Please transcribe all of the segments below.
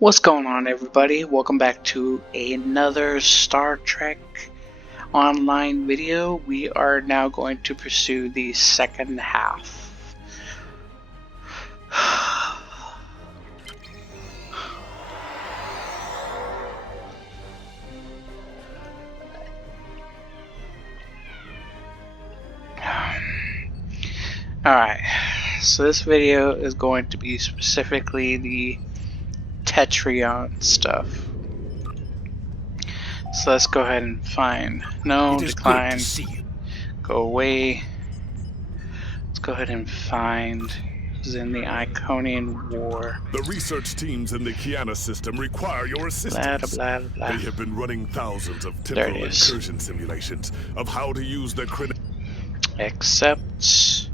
What's going on, everybody? Welcome back to another Star Trek online video. We are now going to pursue the second half. Alright, so this video is going to be specifically the Tetrion stuff. So let's go ahead and find decline, go away. Let's go ahead and find who's in the Iconian War. The research teams in the Kiana system require your assistance. Blah, blah, blah. They have been running thousands of temporal incursion simulations of how to use the Accept.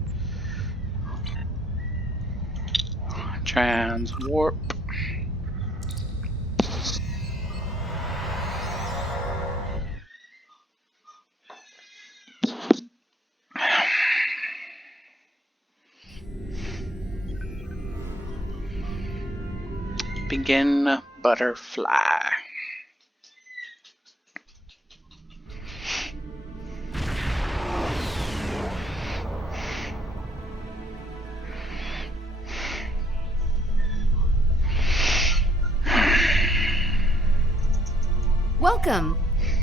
Trans warp. Begin butterfly. Welcome!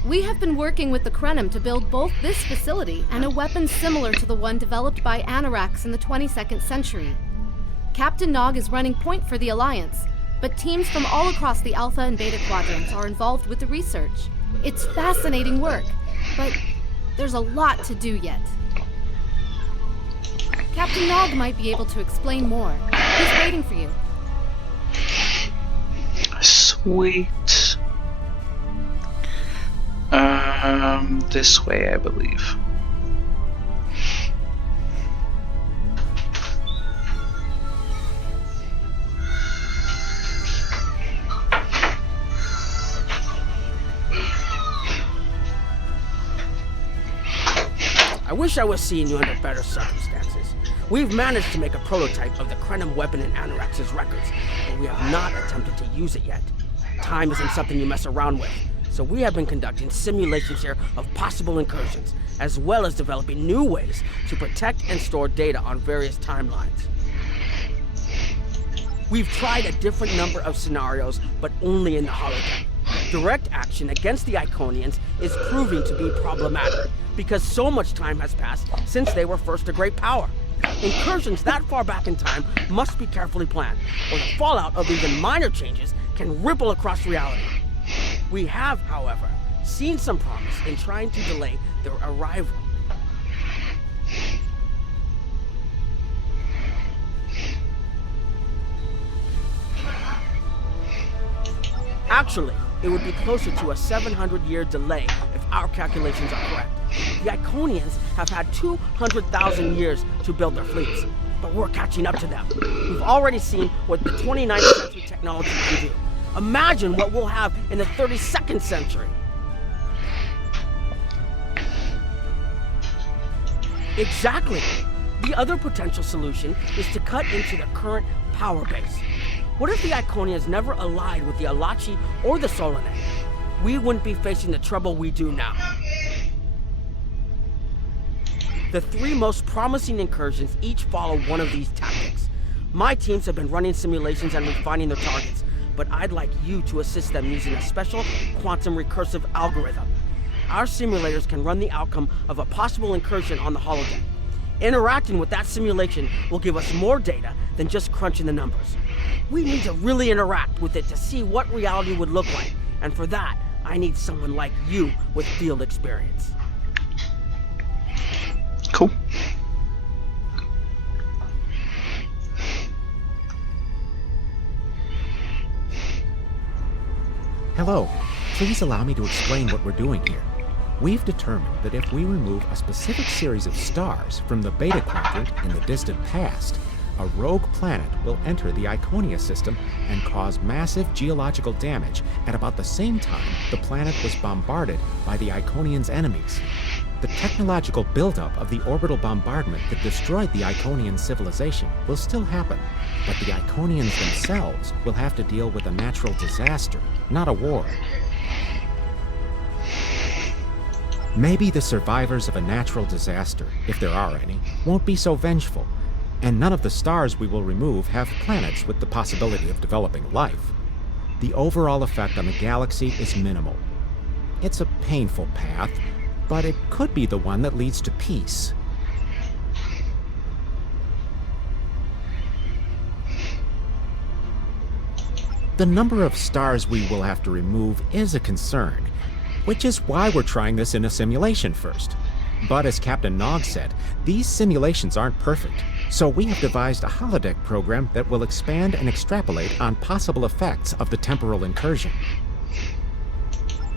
We have been working with the Krenim to build both this facility and a weapon similar to the one developed by Anoraks in the 22nd century. Captain Nog is running point for the Alliance, but teams from all across the Alpha and Beta quadrants are involved with the research. It's fascinating work, but there's a lot to do yet. Captain Nog might be able to explain more. He's waiting for you. Sweet. This way, I believe. I wish I was seeing you under better circumstances. We've managed to make a prototype of the Krenim weapon in Anorax's records, but we have not attempted to use it yet. Time isn't something you mess around with, so we have been conducting simulations here of possible incursions, as well as developing new ways to protect and store data on various timelines. We've tried a different number of scenarios, but only in the holodeck. Direct action against the Iconians is proving to be problematic, because so much time has passed since they were first a great power. Incursions that far back in time must be carefully planned, or the fallout of even minor changes can ripple across reality. We have, however, seen some promise in trying to delay their arrival. Actually, it would be closer to a 700-year delay if our calculations are correct. The Iconians have had 200,000 years to build their fleets, but we're catching up to them. We've already seen what the 29th century technology can do. Imagine what we'll have in the 32nd century. Exactly. The other potential solution is to cut into the current power base. What if the Iconians never allied with the Alachi or the Solanae? We wouldn't be facing the trouble we do now. The three most promising incursions each follow one of these tactics. My teams have been running simulations and refining their targets, but I'd like you to assist them using a special quantum recursive algorithm. Our simulators can run the outcome of a possible incursion on the holodeck. Interacting with that simulation will give us more data than just crunching the numbers. We need to really interact with it to see what reality would look like, and for that, I need someone like you with field experience. Cool. Hello. Please allow me to explain what we're doing here. We've determined that if we remove a specific series of stars from the Beta Quadrant in the distant past, a rogue planet will enter the Iconia system and cause massive geological damage at about the same time the planet was bombarded by the Iconians' enemies. the technological buildup of the orbital bombardment that destroyed the Iconian civilization will still happen, but the Iconians themselves will have to deal with a natural disaster, not a war. Maybe the survivors of a natural disaster, if there are any, won't be so vengeful, and none of the stars we will remove have planets with the possibility of developing life. The overall effect on the galaxy is minimal. It's a painful path, but it could be the one that leads to peace. The number of stars we will have to remove is a concern, which is why we're trying this in a simulation first. But as Captain Nog said, these simulations aren't perfect, so we have devised a holodeck program that will expand and extrapolate on possible effects of the temporal incursion.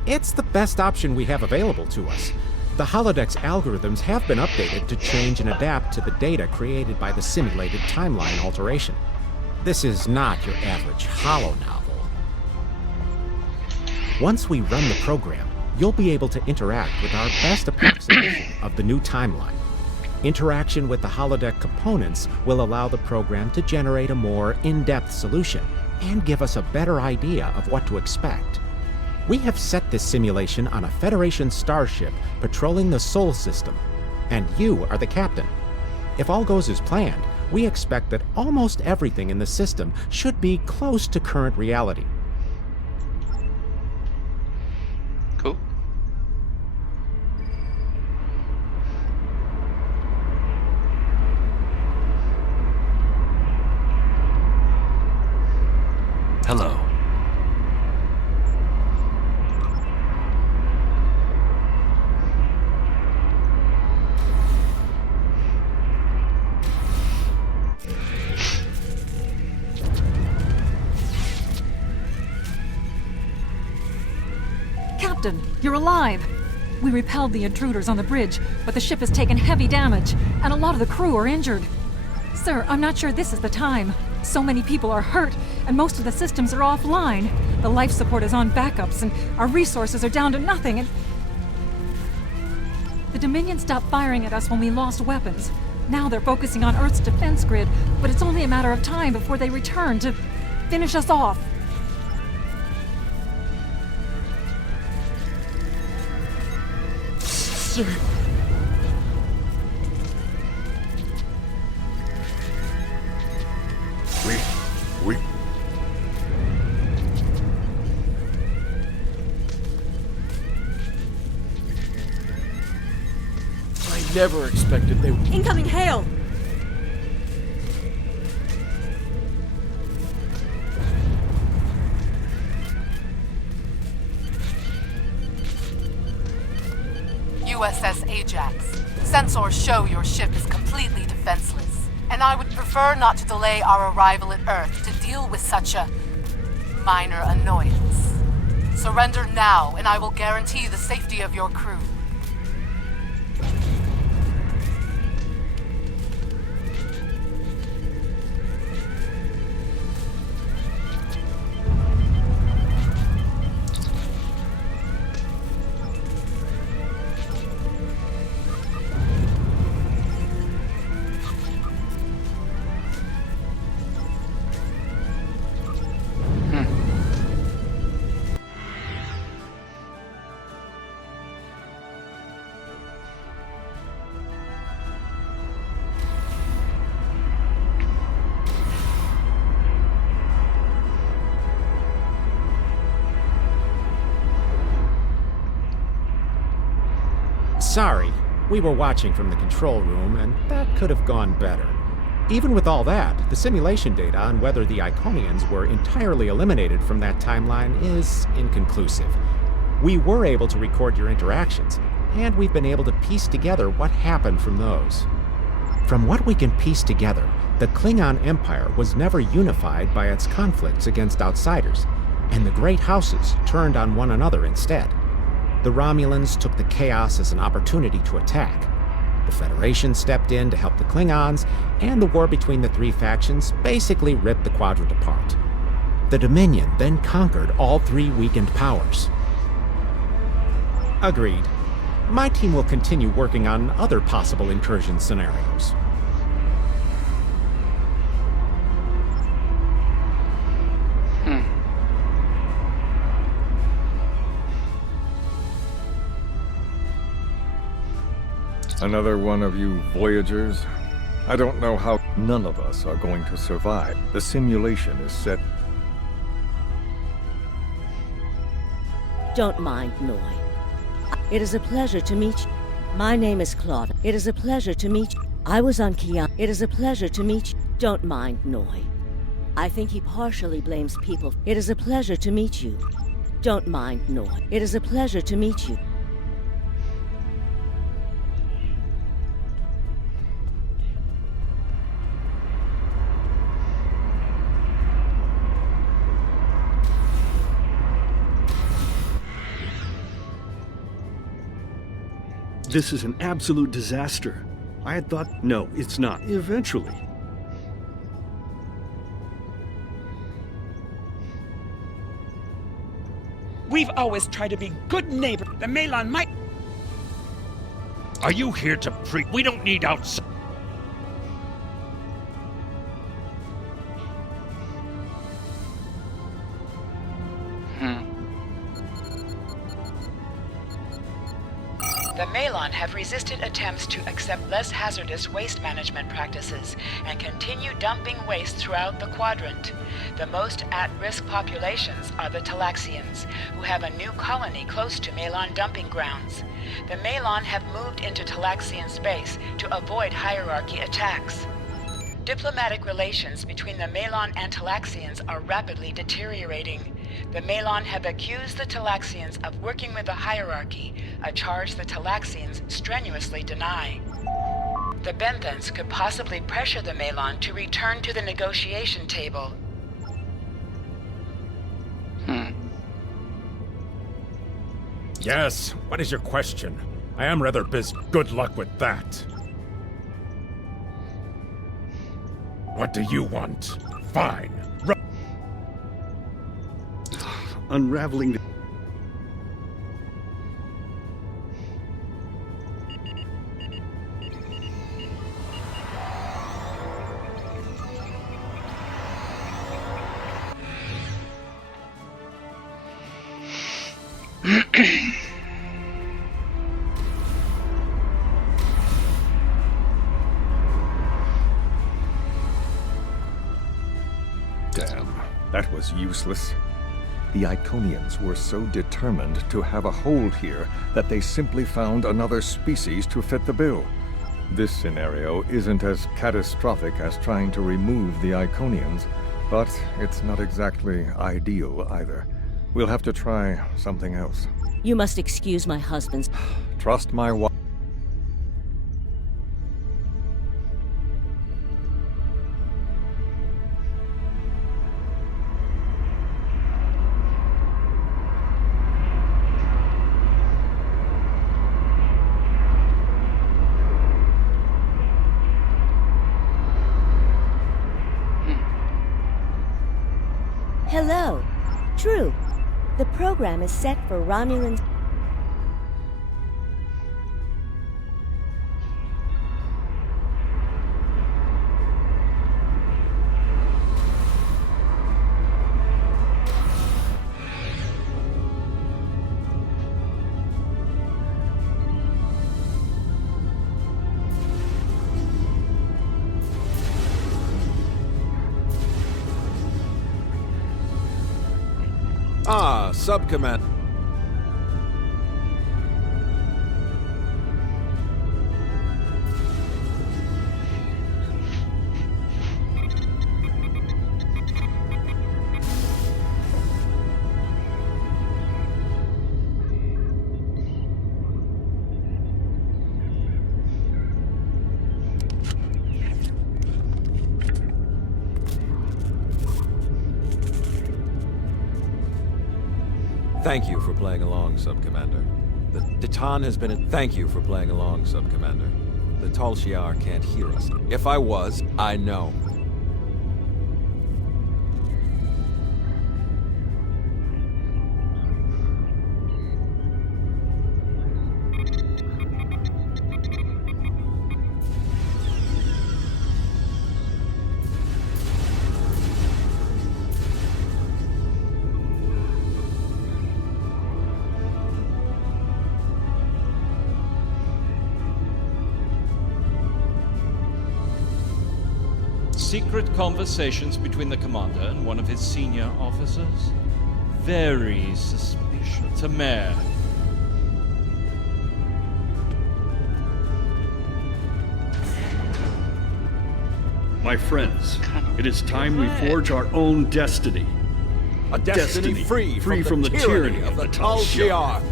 It's the best option we have available to us. The holodeck's algorithms have been updated to change and adapt to the data created by the simulated timeline alteration. This is not your average holo novel. Once we run the program, you'll be able to interact with our best approximation of the new timeline. Interaction with the holodeck components will allow the program to generate a more in-depth solution and give us a better idea of what to expect. We have set this simulation on a Federation starship patrolling the Sol system, and you are the captain. If all goes as planned, we expect that almost everything in the system should be close to current reality. Cool. Hello. Captain, you're alive! We repelled the intruders on the bridge, but the ship has taken heavy damage, and a lot of the crew are injured. Sir, I'm not sure this is the time. So many people are hurt, and most of the systems are offline. The life support is on backups, and our resources are down to nothing, and... The Dominion stopped firing at us when we lost weapons. Now they're focusing on Earth's defense grid, but it's only a matter of time before they return to finish us off. Sir. We... I never expected they would... Incoming hail! USS Ajax. Sensors show your ship is completely defenseless, and I would prefer not to delay our arrival at Earth to deal with such a minor annoyance. Surrender now, and I will guarantee the safety of your crew. Sorry, we were watching from the control room, and that could have gone better. Even with all that, the simulation data on whether the Iconians were entirely eliminated from that timeline is inconclusive. We were able to record your interactions, and we've been able to piece together what happened from those. From what we can piece together, the Klingon Empire was never unified by its conflicts against outsiders, and the Great Houses turned on one another instead. The Romulans took the chaos as an opportunity to attack. The Federation stepped in to help the Klingons, and the war between the three factions basically ripped the quadrant apart. The Dominion then conquered all three weakened powers. Agreed. My team will continue working on other possible incursion scenarios. Another one of you Voyagers? I don't know how none of us are going to survive. The simulation is set. Don't mind, Noi. It is a pleasure to meet you. My name is Claude. It is a pleasure to meet you. I was on Kian. It is a pleasure to meet you. Don't mind, Noi. I think he partially blames people. It is a pleasure to meet you. Don't mind, Noi. It is a pleasure to meet you. This is an absolute disaster. I had thought, no, it's not. Eventually. We've always tried to be good neighbors. The Melon might... Are you here to preach? We don't need outside. The Melon have resisted attempts to accept less hazardous waste management practices and continue dumping waste throughout the quadrant. The most at-risk populations are the Talaxians, who have a new colony close to Melon dumping grounds. The Melon have moved into Talaxian space to avoid hierarchy attacks. Diplomatic relations between the Melon and Talaxians are rapidly deteriorating. The Melon have accused the Talaxians of working with the hierarchy, a charge the Talaxians strenuously deny. The Benthans could possibly pressure the Melon to return to the negotiation table. Yes, what is your question? I am rather busy. Good luck with that. What do you want? Fine. Unraveling the... Damn, that was useless. The Iconians were so determined to have a hold here that they simply found another species to fit the bill. This scenario isn't as catastrophic as trying to remove the Iconians, but it's not exactly ideal either. We'll have to try something else. You must excuse my husband's... Trust my wife. Hello. True. The program is set for Romulan... Ah, Subcommand. Thank you for playing along, Subcommander. The Titan has been in... Thank you for playing along, Subcommander. The Tal Shiar can't hear us. If I was, I know. secret conversations between the commander and one of his senior officers? Very suspicious. Tamer. My friends, it is time we forge our own destiny. A destiny free from the tyranny of the Tal Shiar.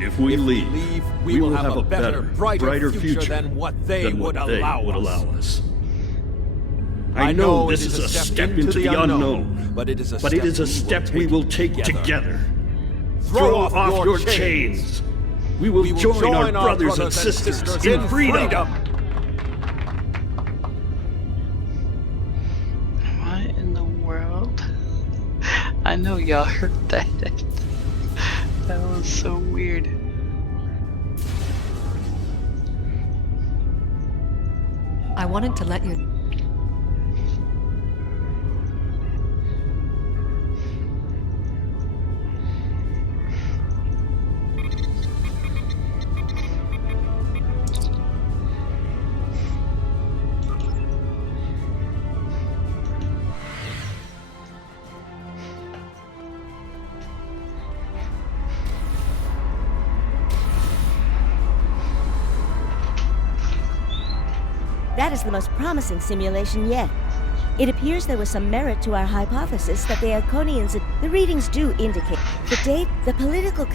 If we leave, we will have a better, brighter future than what they would allow us. I know this is a step into the unknown, but it is a step we will take together. Throw off your chains. We will join our brothers and sisters in freedom. What in the world? I know y'all heard that. That was so weird. I wanted to let you... That is the most promising simulation yet. It appears there was some merit to our hypothesis that the Iconians... The readings do indicate the date, the political...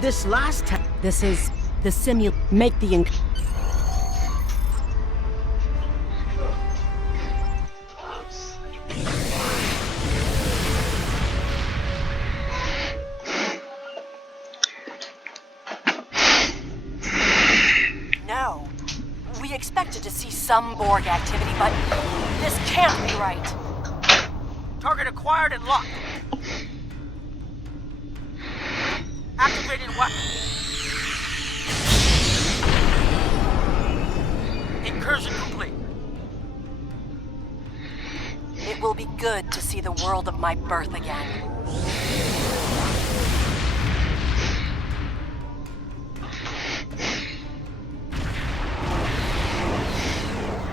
This last time... This is the Make the... No. We expected to see some Borg activity, but this can't be right. Target acquired and locked. Activating weapon. Incursion complete. It will be good to see the world of my birth again.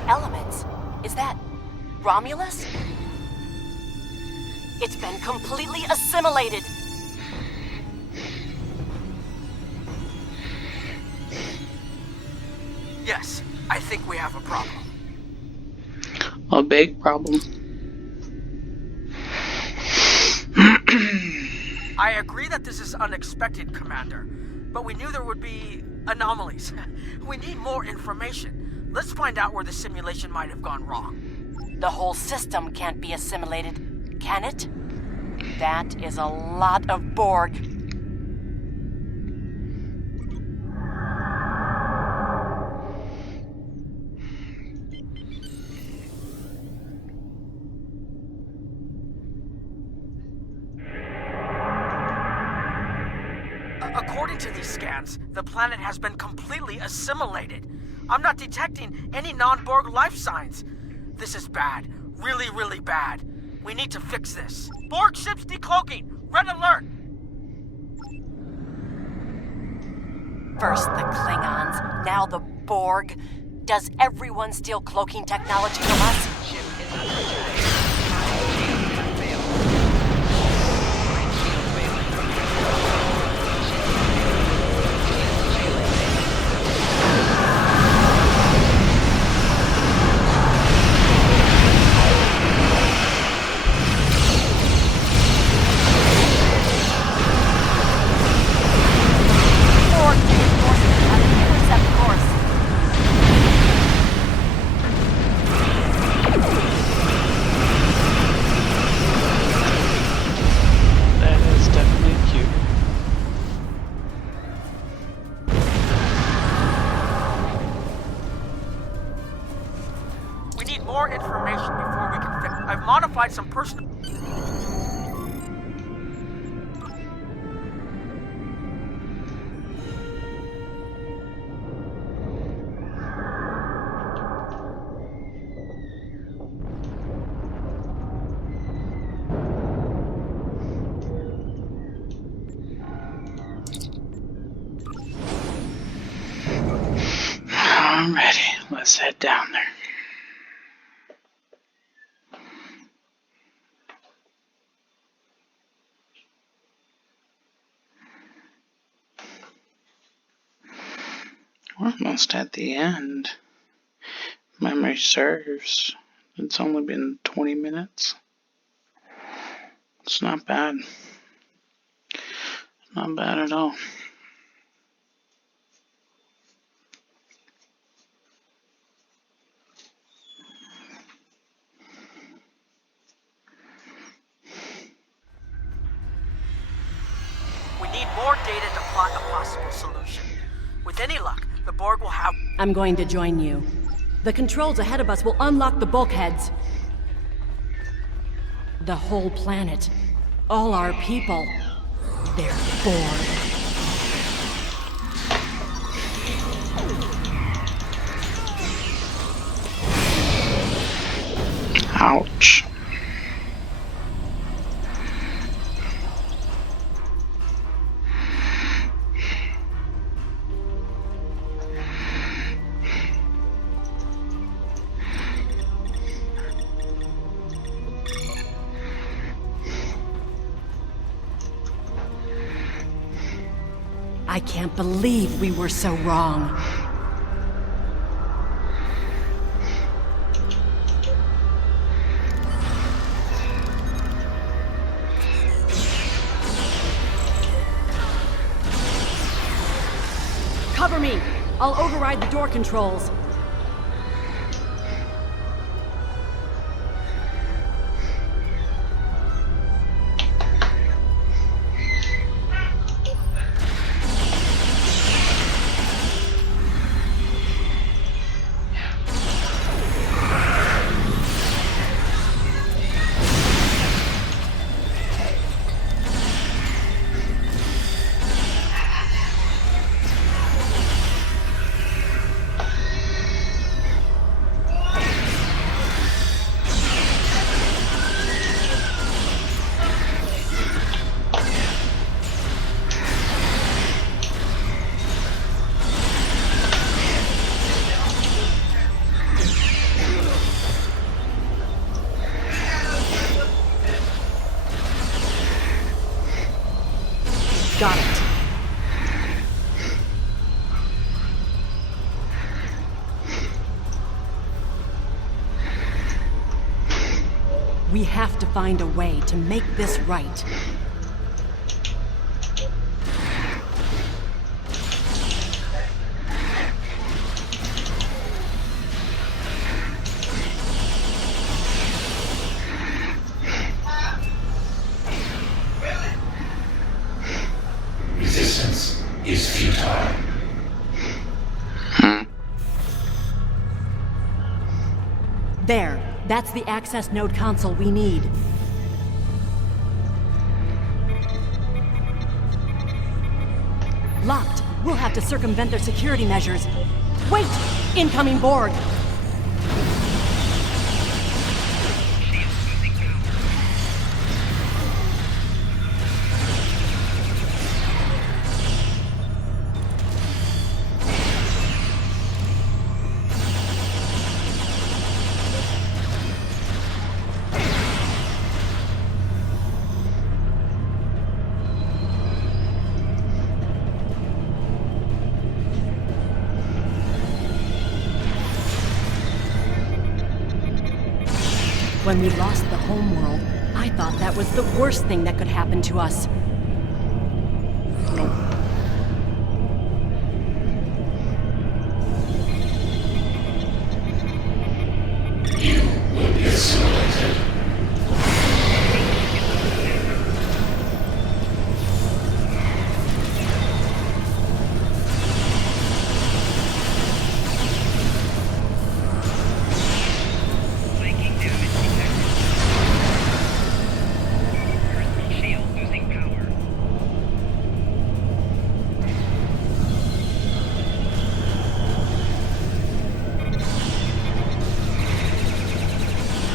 Elements? Is that Romulus? It's been completely assimilated. Yes, I think we have a problem. A big problem. I agree that this is unexpected, Commander, but we knew there would be anomalies. We need more information. Let's find out where the simulation might have gone wrong. The whole system can't be assimilated, can it? That is a lot of Borg. According to these scans, the planet has been completely assimilated. I'm not detecting any non-Borg life signs. This is bad. Really, really bad. We need to fix this. Borg ships decloaking! Red alert! First the Klingons, now the Borg. Does everyone steal cloaking technology from us? More information before we can fix. I've modified some personal... Alrighty, let's head down there. We're almost at the end. Memory serves. It's only been 20 minutes. It's not bad. Not bad at all. We need more data to plot a possible solution. With any luck, the Borg will have... I'm going to join you. The controls ahead of us will unlock the bulkheads. The whole planet. All our people. They're Borg. Ouch. I can't believe we were so wrong. Cover me! I'll override the door controls. Got it. We have to find a way to make this right. Resistance is futile. There. That's the access node console we need. Locked. We'll have to circumvent their security measures. Wait! Incoming Borg! When we lost the homeworld, I thought that was the worst thing that could happen to us. You will be assimilated.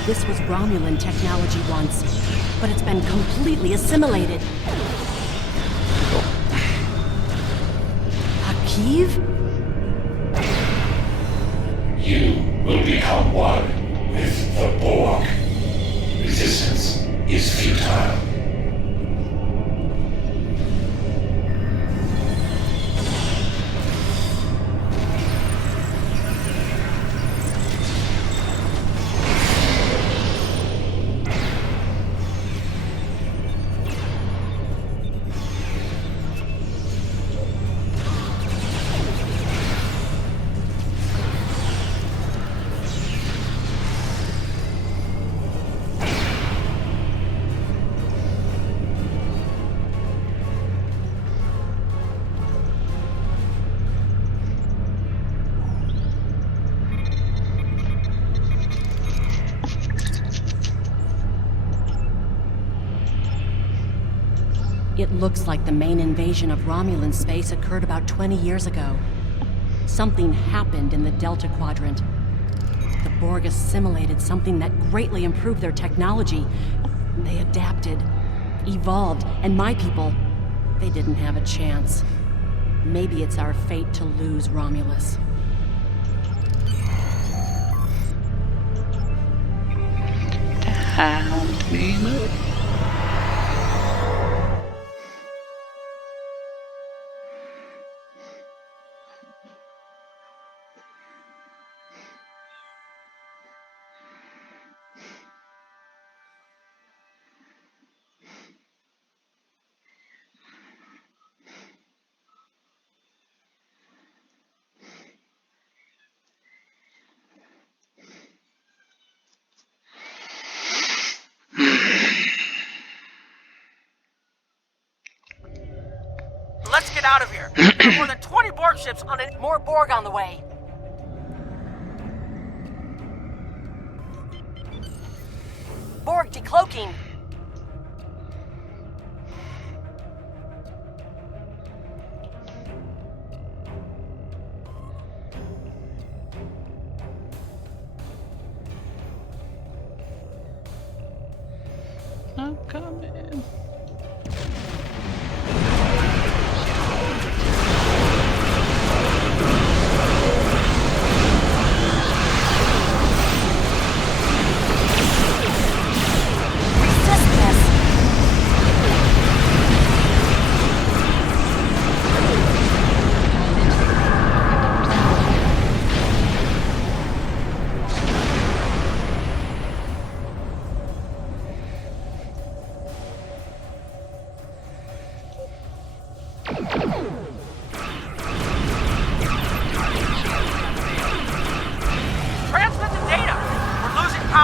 This was Romulan technology once, but it's been completely assimilated. Akiv? will become one with the Borg. Resistance is futile. It looks like the main invasion of Romulan space occurred about 20 years ago. Something happened in the Delta Quadrant. The Borg assimilated something that greatly improved their technology. They adapted, evolved, and my people, they didn't have a chance. Maybe it's our fate to lose Romulus. Time to beam up. Let's get out of here. There are more than 20 Borg ships on it. More Borg on the way. Borg decloaking. I'm coming.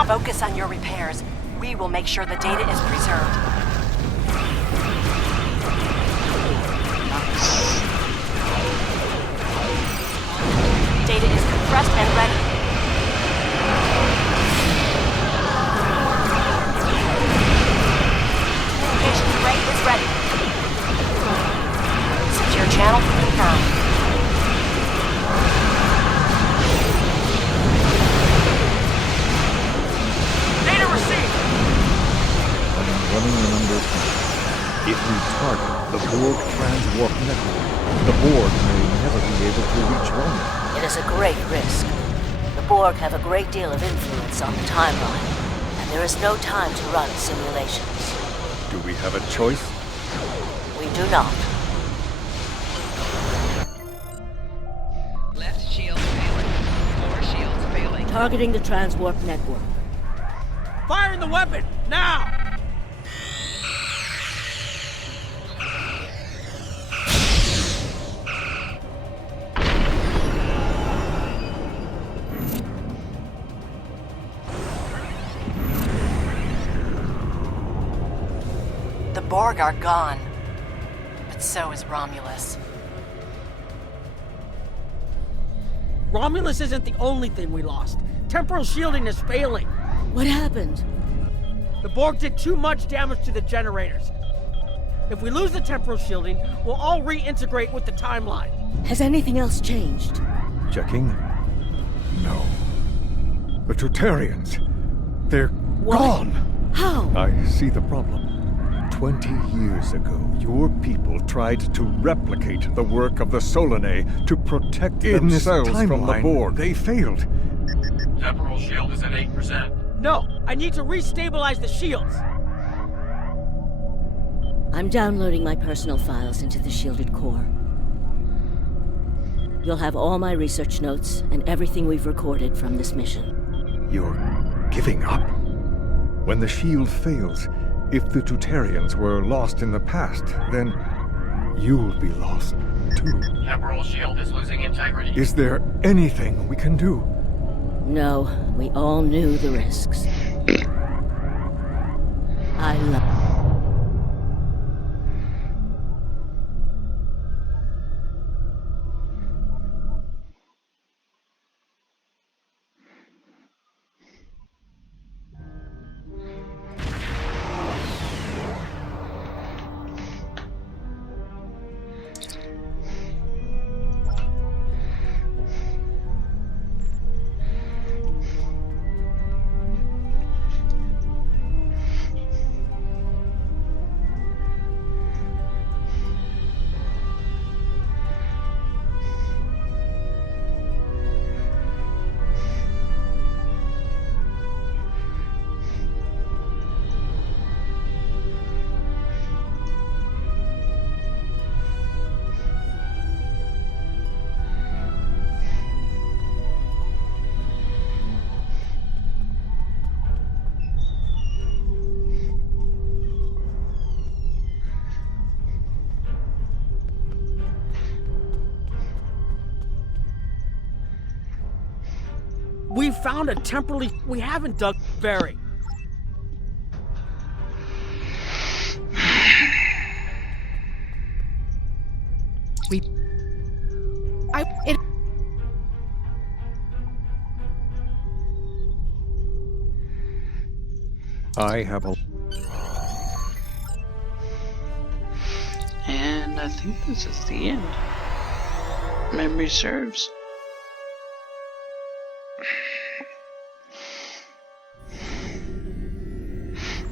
Focus on your repairs. We will make sure the data is preserved. Data is compressed and ready. Communications array is ready. Secure channel confirmed. Running an underground. If we target the Borg transwarp network, the Borg may never be able to reach Rome. It is a great risk. The Borg have a great deal of influence on the timeline, and there is no time to run simulations. Do we have a choice? We do not. Left shield failing. More shields failing. Targeting the transwarp network. Firing the weapon! Now! The Borg are gone, but so is Romulus. Romulus isn't the only thing we lost. Temporal shielding is failing. What happened? The Borg did too much damage to the generators. If we lose the temporal shielding, we'll all reintegrate with the timeline. Has anything else changed? Checking? No. The Tutarians. They're what? Gone! How? I see the problem. 20 years ago, your people tried to replicate the work of the Solanae to protect themselves from the Borg. They failed. Temporal shield is at 8%. No, I need to restabilize the shields. I'm downloading my personal files into the shielded core. You'll have all my research notes and everything we've recorded from this mission. You're giving up? When the shield fails, if the Tutarians were lost in the past, then you'll be lost too. Temporal shield is losing integrity. Is there anything we can do? No, we all knew the risks. I love... We found a temporally... We haven't dug very. I have a... And I think this is the end. Memory serves.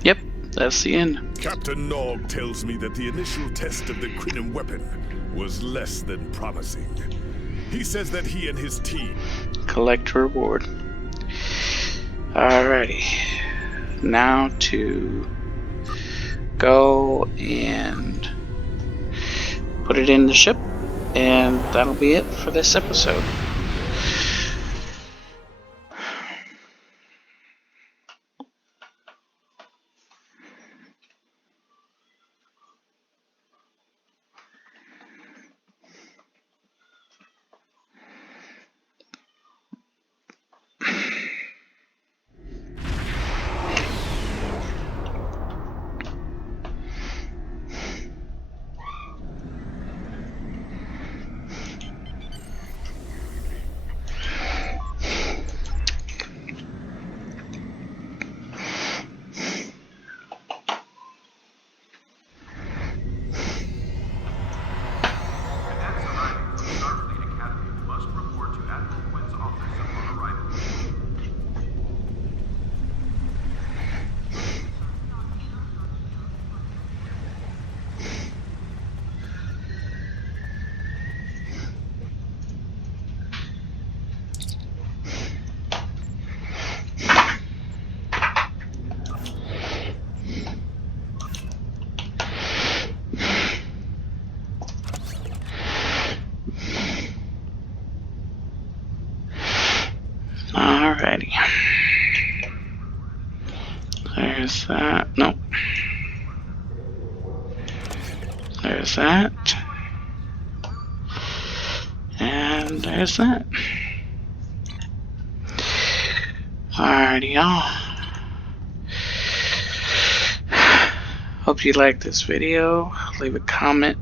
Yep, that's the end. Captain Nog tells me that the initial test of the Crinim weapon was less than promising. He says that he and his team... Collect reward. Alrighty. Now to go and put it in the ship, and that'll be it for this episode. Alrighty. There's that. Nope. There's that. And there's that. Alrighty, y'all. Hope you liked this video. Leave a comment,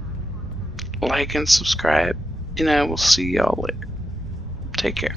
like, and subscribe. And I will see y'all later. Take care.